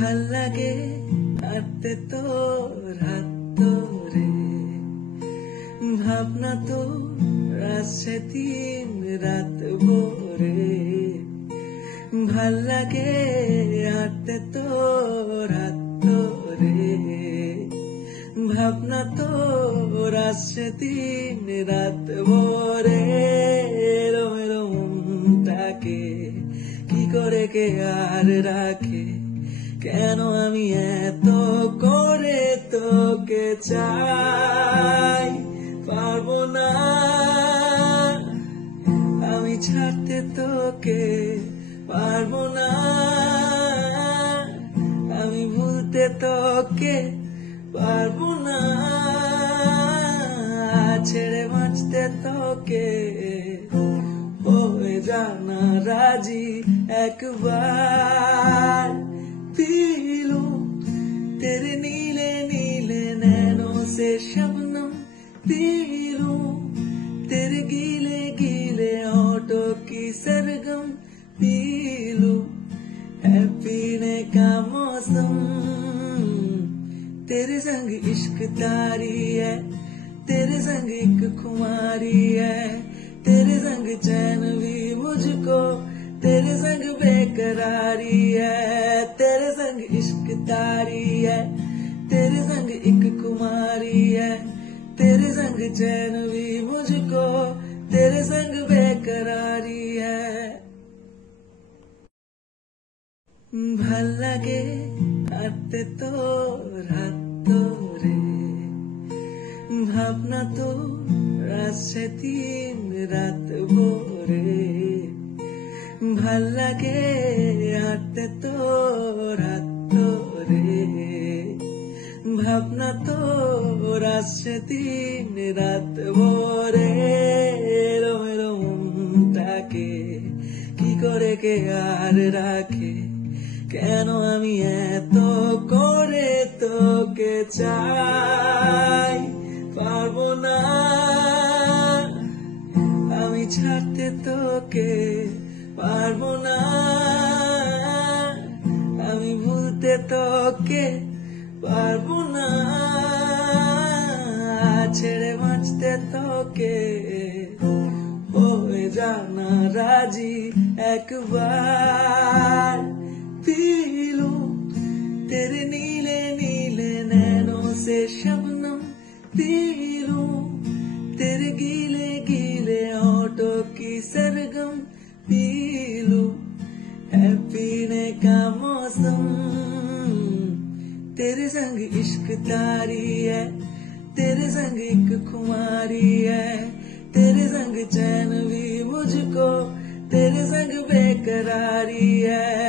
ভাল লাগে হাঁটতে তোর হাত ধরে, ভাবনা তো আসছে দিন রাত ভোরে। ভাল লাগে হাঁটতে তোর হাত ধরে, ভাবনা তোর আসছে দিন রাত ভোরে। এলো মনটাকে কি করে কে আর রাখে, কেন আমি এত করে তোকে চাই। পারবো না আমি ছাড়তে তোকে, পারবো না আমি ভুলতে তোকে, পারবো না ছেড়ে বাঁচতে তোকে। হয়ে জানা রাজি একবার, पीलू तेरे नीले नीले नैनों से शबनम, पीलू तेरे गीले गीले होठों की सरगम, पीलू है पीने का मौसम। तेरे संग इश्क तारी है, तेरे संग एक खुमारी है, तेरे संग चैन भी मुझको, तेरे संग बेकरारी है। तेरे संग इश्क तारी है, तेरे संग एक कुमारी है, तेरे संग चैन भी मुझको, तेरे संग बेकरारी है। ভাল লাগে হাঁটতে তোর হাত ধরে, ভাবনা তোর আসছে দিন রাত ভোরে। ভাল লাগে হাঁটতে তোর হাত ধরে, ভাবনা তোর আসছে দিন রাত ভোরে। এলো মনটাকে কি করে কে আর রাখে, কেন আমি এত করে তোকে চাই। পারবো না আমি ছাড়তে তোকে, পারবো না আমি ভুলতে তোকে, পারবো না ছেড়ে বাঁচতে তোকে। হয়ে জানা রাজি একবার, पीलू तेरे नीले नीले नैनों से शबनम, पीलू तेरे गीले गीले होठों की सरगम, पीलू है पीने का मौसम। तेरे संग इश्क तारी है, तेरे संग एक खुमारी है, तेरे संग चैन भी मुझको, तेरे संग बेकरारी है।